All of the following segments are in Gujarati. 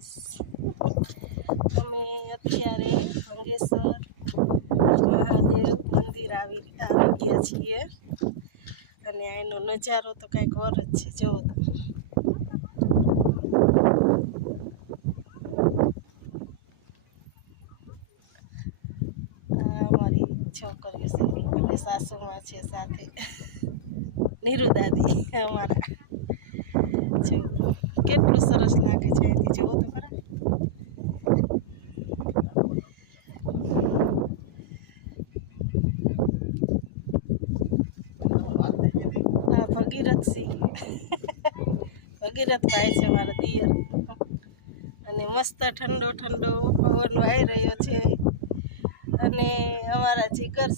ગાઈસ, અમે અત્યારે ભંગેશ્વર મહાદેવ મંદિર આવી ગયા છીએ અને એનો નજારો તો કંઈક ઓર જ છે. જુઓ અમારી છોકરીઓ છે અને સાસુમાં છે સાથે નીરુ દાદી અમારા. જો કેટલું સરસ લાગે છે અહીંથી જુઓ તો ખરા. આ ભગીરથસિંહ ભગીરથભાઈ છે મારા દિયર અને મસ્ત ઠંડો ઠંડો પવન વાઈ રહ્યો છે અને અમારા જીગર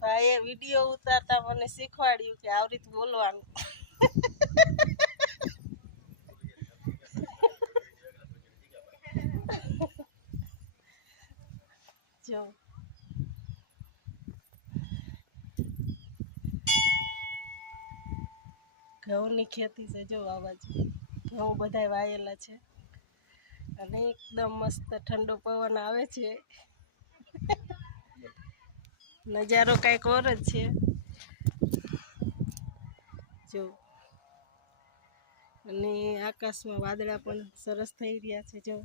ભાઈએ વિડીયો ઉતારતા મને શીખવાડ્યું કે આવી રીતે બોલવાનું. જો ઘઉંની ખેતી છે. જો આ બાજુ ઘઉં બધા વાયેલા છે અને એકદમ મસ્ત ઠંડો પવન આવે છે. નજારો કંઈક ઓર જ છે. જો અને આકાશમાં વાદળા પણ સરસ થઈ રહ્યા છે. જો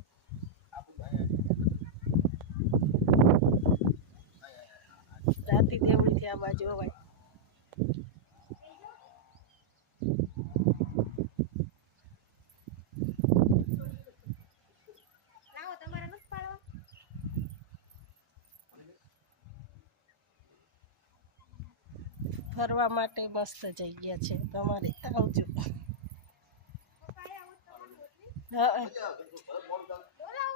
રાતી દેવળીથી આ બાજુ અવાય. ફરવા માટે મસ્ત જગ્યા છે, તમારે આવજો. હા,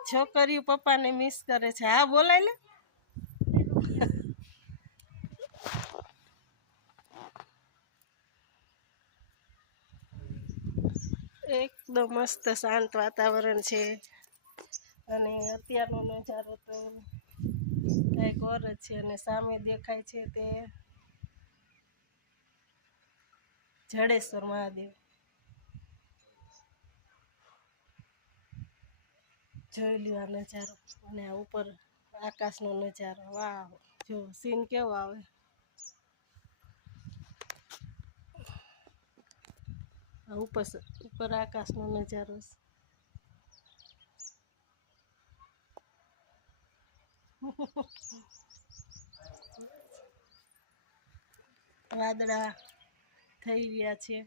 છોકરીઓ પપ્પાને મિસ કરે છે. હા બોલાય લે. એકદમ મસ્ત શાંત વાતાવરણ છે અને અત્યારનો નજારો તો કંઈક ઓર જ છે અને સામે દેખાય છે તે જડેશ્વર મહાદેવ. જોઈ લ્યો આ નજારો અને આ ઉપર આકાશનો નજારો. વાહ, જો સીન કેવો આવે. ઉપર આકાશનો નજારો. વાદળા થઈ રહ્યા છે.